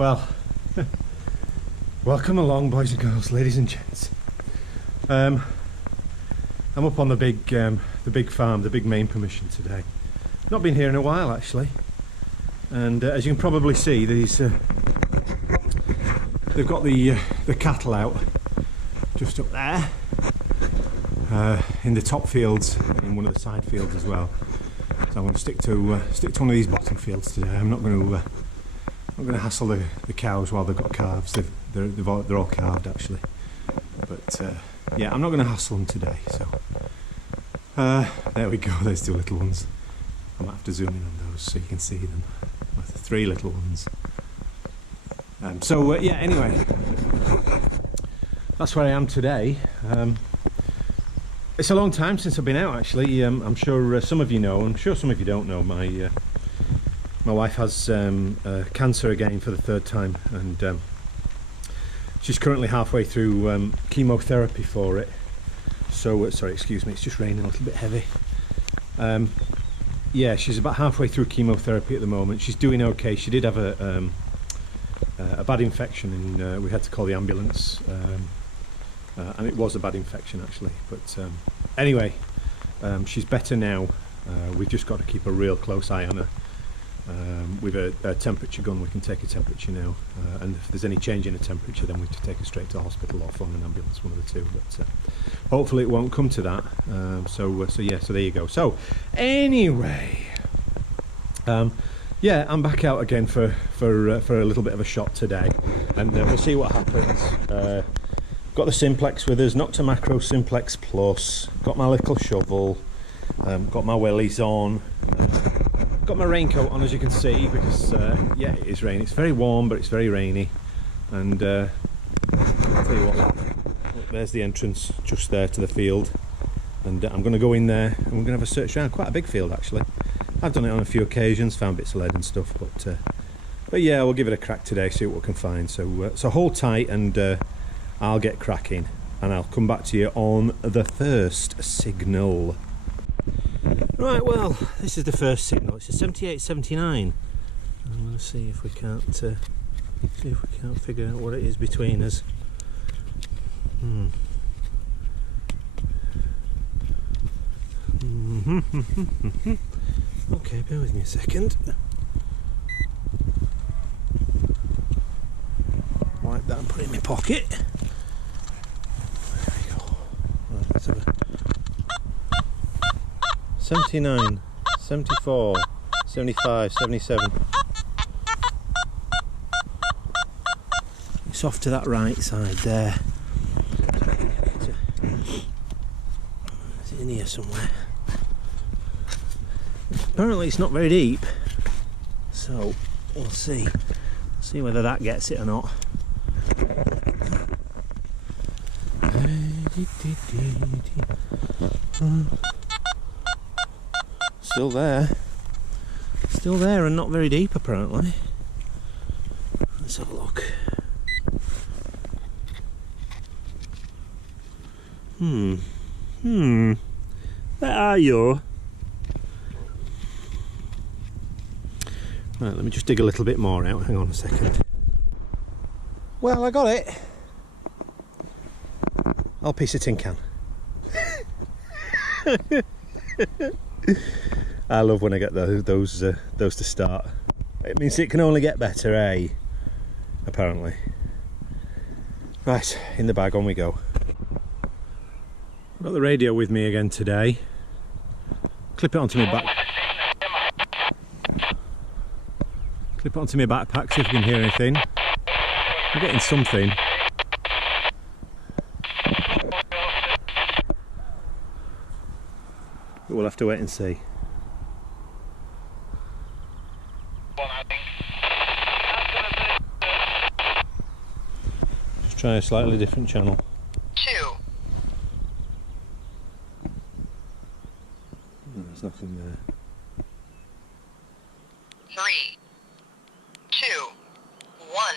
Well, welcome along, boys and girls, ladies and gents. I'm up on the big farm, the big main permission today. Not been here in a while actually, and as you can probably see, they've got the cattle out just up there in the top fields, in one of the side fields as well. So I'm going to stick to one of these bottom fields today. I'm not going to hassle the cows while they've got calves. They're all calved actually, but yeah, I'm not going to hassle them today. So there we go. There's two little ones. I might have to zoom in on those so you can see them. Three little ones. So yeah. Anyway, that's where I am today. It's a long time since I've been out actually. I'm sure some of you know. I'm sure some of you don't know. My wife has cancer again for the third time, and she's currently halfway through chemotherapy for it. So sorry, excuse me, it's just raining a little bit heavy. Yeah, she's about halfway through chemotherapy at the moment. She's doing okay. She did have a bad infection, and we had to call the ambulance, and it was a bad infection actually, but anyway, she's better now. We've just got to keep a real close eye on her. With a temperature gun, we can take a temperature now, and if there's any change in the temperature, then we have to take her straight to hospital or phone an ambulance, one of the two. But hopefully it won't come to that. So yeah, so there you go. So anyway, yeah, I'm back out again for a little bit of a shot today, and we'll see what happens. Got the Simplex with us, NOKTA MAKRO Simplex Plus. Got my little shovel. Got my wellies on. Got my raincoat on, as you can see, because yeah, it is raining. It's very warm, but it's very rainy. And I'll tell you what, look, there's the entrance just there to the field, and I'm going to go in there and we're going to have a search around. Quite a big field actually. I've done it on a few occasions, found bits of lead and stuff, but yeah, we'll give it a crack today, see what we can find. So hold tight, and I'll get cracking, and I'll come back to you on the first signal. Right, well, this is the first signal. It's a 7879. I'm going to see if we can't figure out what it is between us. Okay, bear with me a second. Wipe that and put it in my pocket. There we go. Right, let's have a 79, 74, 75, 77. It's off to that right side there. Is it in here somewhere? Apparently it's not very deep, so we'll see whether that gets it or not. Still there and not very deep apparently. Let's have a look. Where are you? Right, let me just dig a little bit more out. Hang on a second. Well, I got it. I'll piece a tin can. I love when I get those to start. It means it can only get better, eh? Apparently. Right, in the bag, on we go. I've got the radio with me again today. Clip it onto my back. Clip it onto my backpack, see if we can hear anything. I'm getting something. But we'll have to wait and see. Just try a slightly different channel. 2. There's nothing there. 3, 2, 1.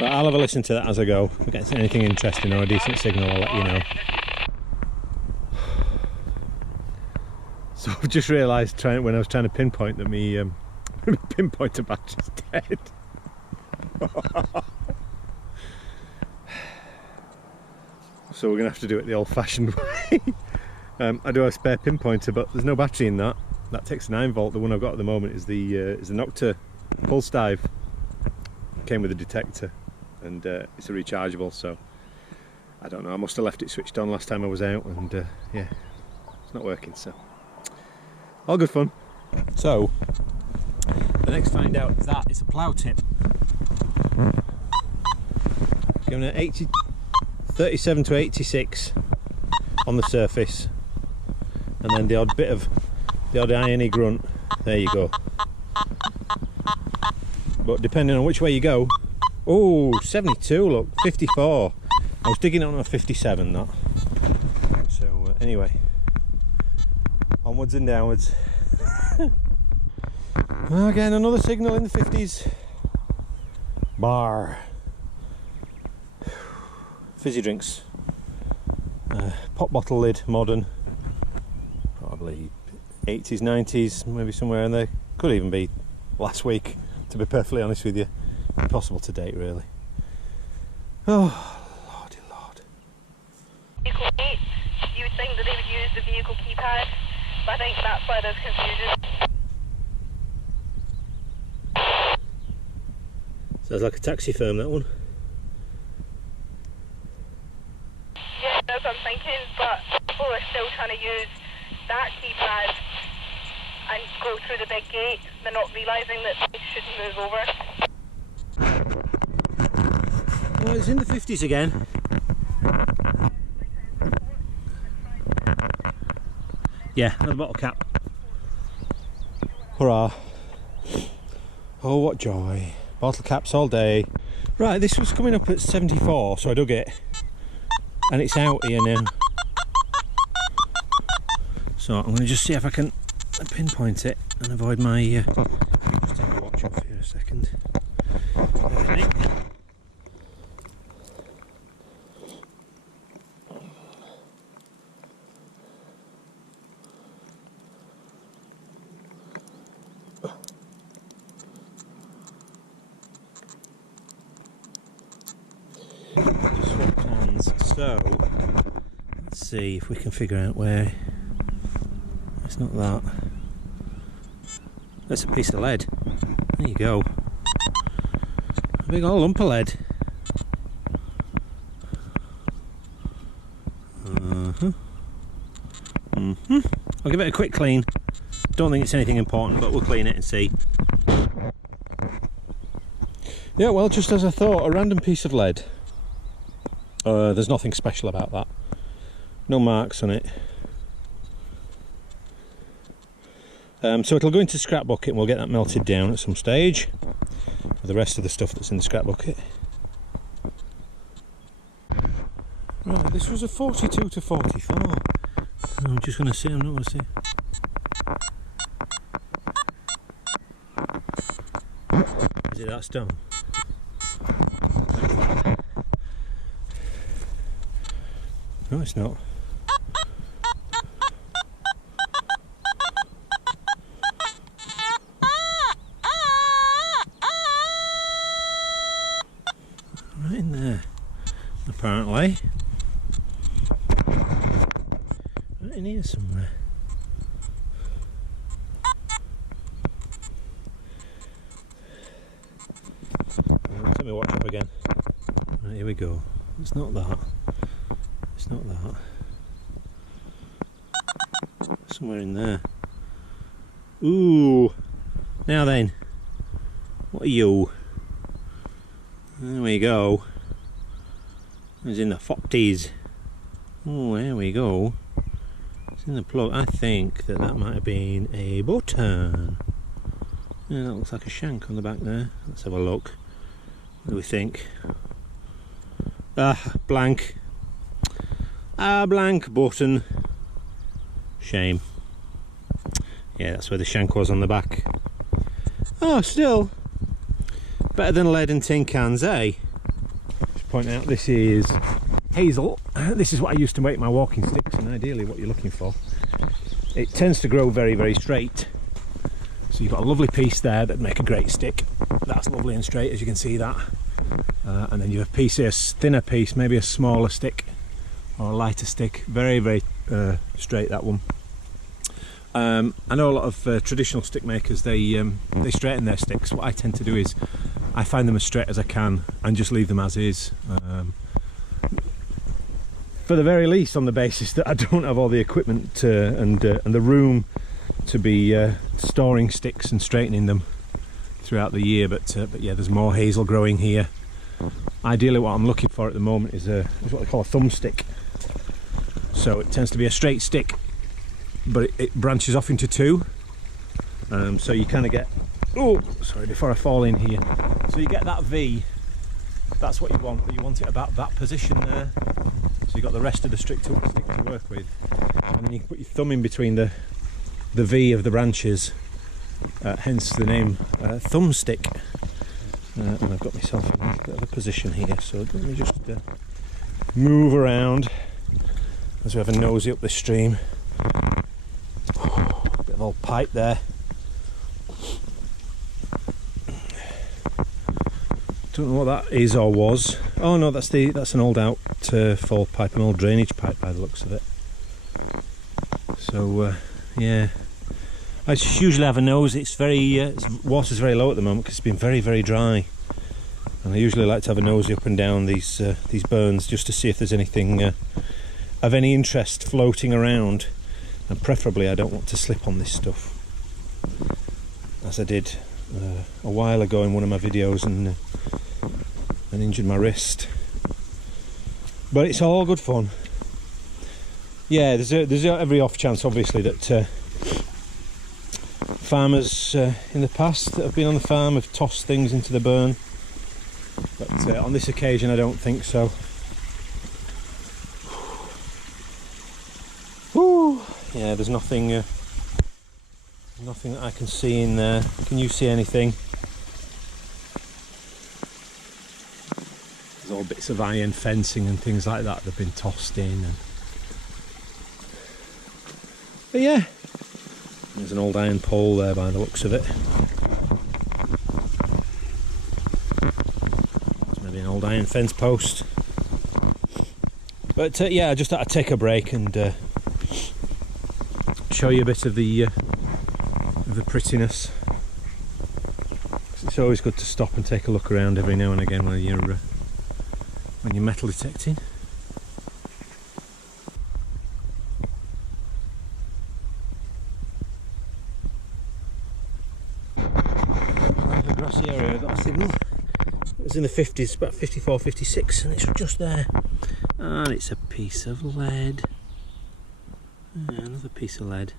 But I'll have a listen to that as I go. If I get anything interesting or a decent signal, I'll let you know. just realised when I was trying to pinpoint that me pinpointer battery's dead. So we're going to have to do it the old-fashioned way. I do have a spare pinpointer, but there's no battery in that. That takes a 9 volt. The one I've got at the moment is the NOKTA pulse dive. Came with a detector, and it's a rechargeable. So I don't know. I must have left it switched on last time I was out, and yeah, it's not working. So all good fun. So the next find out is that it's a plough tip. Giving it 37 to 86 on the surface, and then the odd irony grunt. There you go. But depending on which way you go, oh, 72, look, 54. I was digging on a 57, that. So anyway, onwards and downwards. Again, another signal in the 50s. Bar. Fizzy drinks. Pop bottle lid, modern. Probably 80s, 90s, maybe somewhere in there. Could even be last week, to be perfectly honest with you. Impossible to date, really. Oh, lordy lord. Vehicle 8, you would think that they would use the vehicle keypad, but I think that's why there's confusion. Sounds like a taxi firm, that one. Yeah, that's what I'm thinking, but people are still trying to use that keypad and go through the big gate. They're not realising that they shouldn't move over. Well, it's in the 50s again. Yeah, another bottle cap. Hurrah. Oh, what joy. Bottle caps all day. Right, this was coming up at 74, so I dug it. And it's out here now. So I'm going to just see if I can pinpoint it and avoid my... just take my watch off here a second. Okay. Just swapped hands. So let's see if we can figure out where. It's not that. That's a piece of lead. There you go. A big old lump of lead. I'll give it a quick clean. Don't think it's anything important, but we'll clean it and see. Yeah, well, just as I thought, a random piece of lead. There's nothing special about that. No marks on it. So it'll go into the scrap bucket and we'll get that melted down at some stage with the rest of the stuff that's in the scrap bucket. Right, this was a 42 to 44. I'm just going to see, I'm not going to see. Is it that stone? No, it's not. Right in there, apparently. Right in here somewhere. Let me watch up again. Right, here we go. It's not that. It's not that. Somewhere in there. Ooh. Now then. What are you? There we go. It's in the 40s. Oh, there we go. It's in the plug. I think that might have been a button. Yeah, that looks like a shank on the back there. Let's have a look. What do we think? Ah, blank. Ah, blank button. Shame. Yeah, that's where the shank was on the back. Oh, still better than lead and tin cans, eh? Just point out this is hazel. This is what I used to make my walking sticks, and ideally what you're looking for it tends to grow very, very straight. So you've got a lovely piece there that'd make a great stick. That's lovely and straight, as you can see that. And then you have a piece here, a thinner piece, maybe a smaller stick or a lighter stick. Very, very straight, that one. I know a lot of traditional stick makers, they straighten their sticks. What I tend to do is I find them as straight as I can and just leave them as is. For the very least, on the basis that I don't have all the equipment and the room to be storing sticks and straightening them throughout the year. But yeah, there's more hazel growing here. Ideally, what I'm looking for at the moment is what they call a thumbstick. So it tends to be a straight stick, but it branches off into two. So you kind of get, oh, sorry, before I fall in here. So you get that V. That's what you want, but you want it about that position there. So you've got the rest of the stick to work with, and then you can put your thumb in between the V of the branches, hence the name thumbstick. And I've got myself in a bit of a position here, so let me just move around as we have a nosy up this stream. Bit of old pipe there. Don't know what that is or was. Oh no, that's an old outfall pipe, an old drainage pipe by the looks of it. So yeah, I just usually have a nose. It's very water's very low at the moment because it's been very, very dry, and I usually like to have a nosy up and down these burns just to see if there's anything of any interest floating around, and preferably I don't want to slip on this stuff, as I did a while ago in one of my videos and injured my wrist. But it's all good fun. Yeah, there's every off chance, obviously, that farmers in the past that have been on the farm have tossed things into the burn, but on this occasion I don't think so. Whew. Yeah, there's nothing that I can see in there. Can you see anything? There's all bits of iron fencing and things like that that have been tossed in. But yeah, there's an old iron pole there by the looks of it. It's maybe an old iron fence post. But yeah, I just thought I'd take a break and show you a bit of the prettiness. It's always good to stop and take a look around every now and again when you're metal detecting. The grassy area, I got a signal. It was in the 50s, about 54, 56, and it's just there. And it's a piece of lead. Another piece of lead.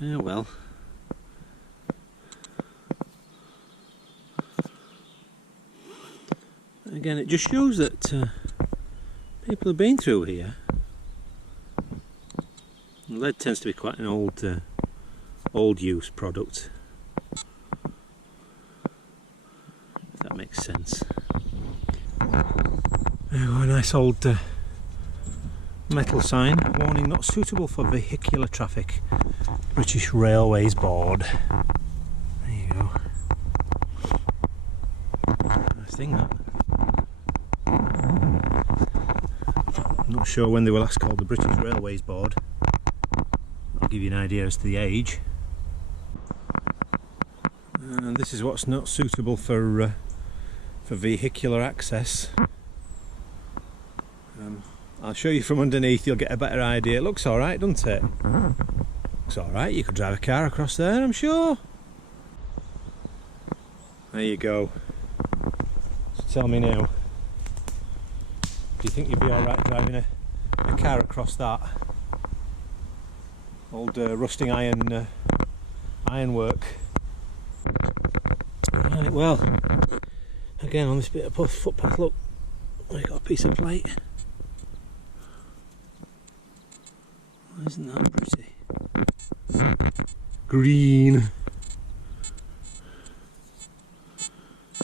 Well. Again, it just shows that people have been through here. Lead tends to be quite an old use product, if that makes sense. There we go, a nice old metal sign, warning not suitable for vehicular traffic, British Railways Board. There you go. Nice thing, that. I'm not sure when they were last called the British Railways Board. I'll give you an idea as to the age. And this is what's not suitable for vehicular access. I'll show you from underneath, you'll get a better idea. It looks alright, doesn't it? Looks alright, you could drive a car across there, I'm sure. There you go. So tell me now, do you think you'd be alright driving a car across that? Old rusting ironwork. Right, well, again on this bit of footpath, look, we've got a piece of plate. Isn't that pretty? Green.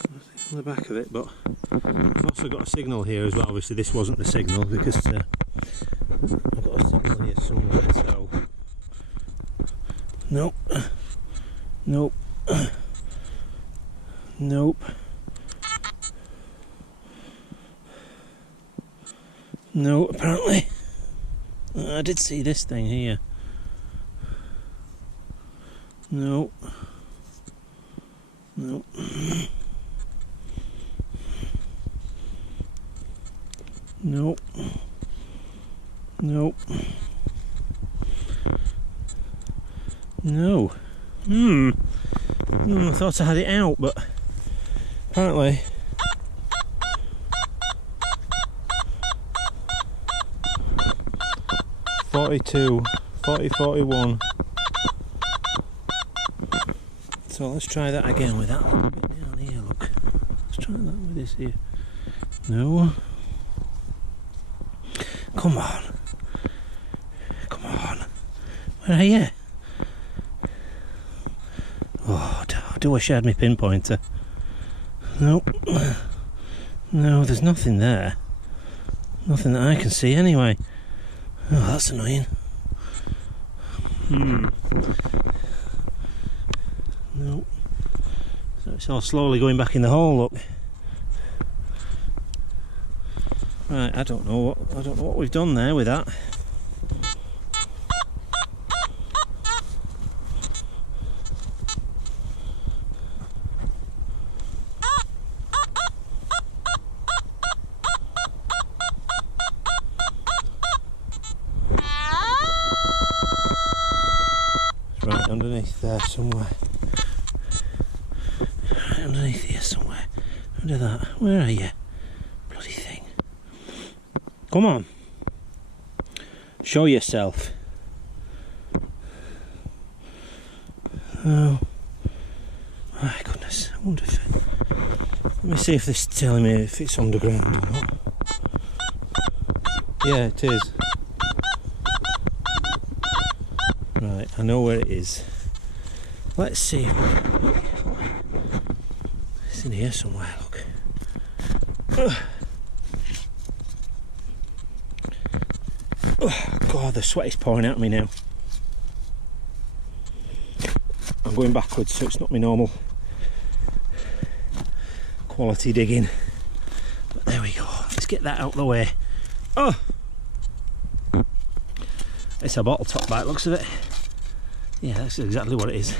Nothing on the back of it, but I've also got a signal here as well. Obviously this wasn't the signal because I've got a signal here somewhere, so Nope. Nope. Nope. No, apparently. I did see this thing here. No. No. No. No. No. I thought I had it out, but apparently. .42, 40, 41. So let's try that again with that little bit down here, look. Let's try that with this here. No. Come on. Come on. Where are you? Oh, I do wish I had my pinpointer. Nope. No, there's nothing there. Nothing that I can see anyway. Oh, that's annoying. No. So it's all slowly going back in the hole, look. Right, I don't know what we've done there with that. Right underneath there somewhere. Right underneath here somewhere. Under that. Where are you? Bloody thing. Come on. Show yourself. Oh. My goodness. I wonder if... Let me see if this is telling me if it's underground or not. Yeah, it is. Right, I know where it is. Let's see. It's in here somewhere, look. Oh, God, the sweat is pouring out of me now. I'm going backwards, so it's not my normal quality digging. But there we go. Let's get that out of the way. Oh! It's a bottle top by the looks of it. Yeah, that's exactly what it is.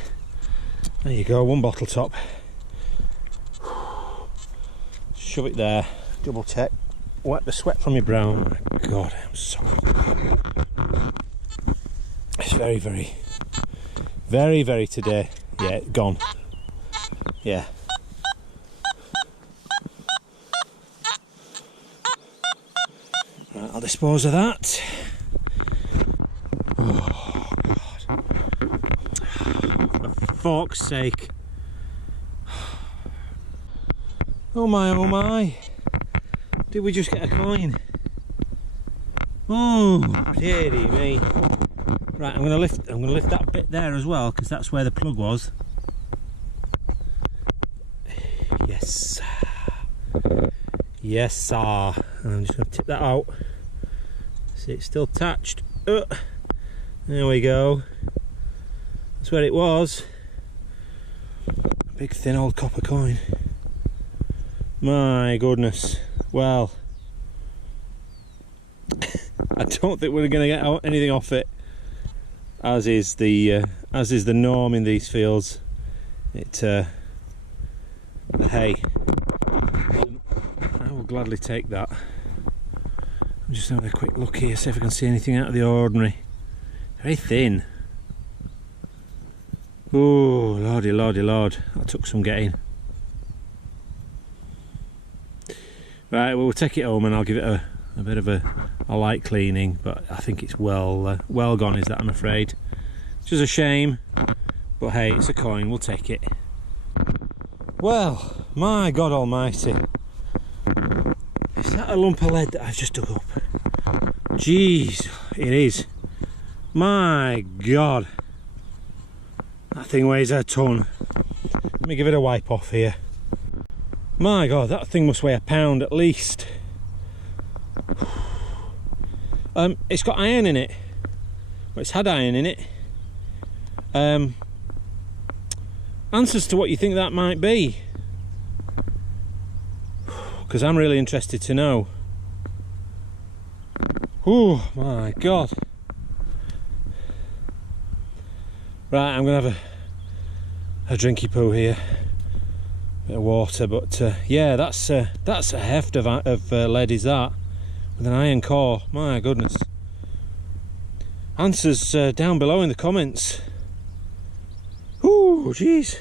There you go, one bottle top. Shove it there, double check, wipe the sweat from your brow. Oh my God, I'm sorry. It's very, very, very, very today. Yeah, gone. Yeah. Right, I'll dispose of that. Oh God. For fork's sake. Oh my. Did we just get a coin? Oh, dearie me. Right, I'm gonna lift that bit there as well, because that's where the plug was. Yes. Yes, sir. And I'm just gonna tip that out. See, it's still attached. There we go. That's where it was. A big thin old copper coin. My goodness. Well, I don't think we're going to get anything off it, as is the norm in these fields. But hey, I will gladly take that. I'm just having a quick look here, see if I can see anything out of the ordinary. Very thin. Oh, lordy, that took some getting. Right, well, we'll take it home and I'll give it a bit of a light cleaning, but I think it's well gone, is that, I'm afraid. It's just a shame, but hey, it's a coin, we'll take it. Well, my God almighty. Is that a lump of lead that I've just dug up? Jeez, it is. My God. That thing weighs a ton. Let me give it a wipe off here. My God, that thing must weigh a pound at least. It's got iron in it. Well, it's had iron in it. answers to what you think that might be, because I'm really interested to know. Oh my god. Right, I'm gonna have a drinky poo here, bit of water, but yeah, that's a heft of lead, is that, with an iron core. My goodness. Answers down below in the comments. Ooh, jeez.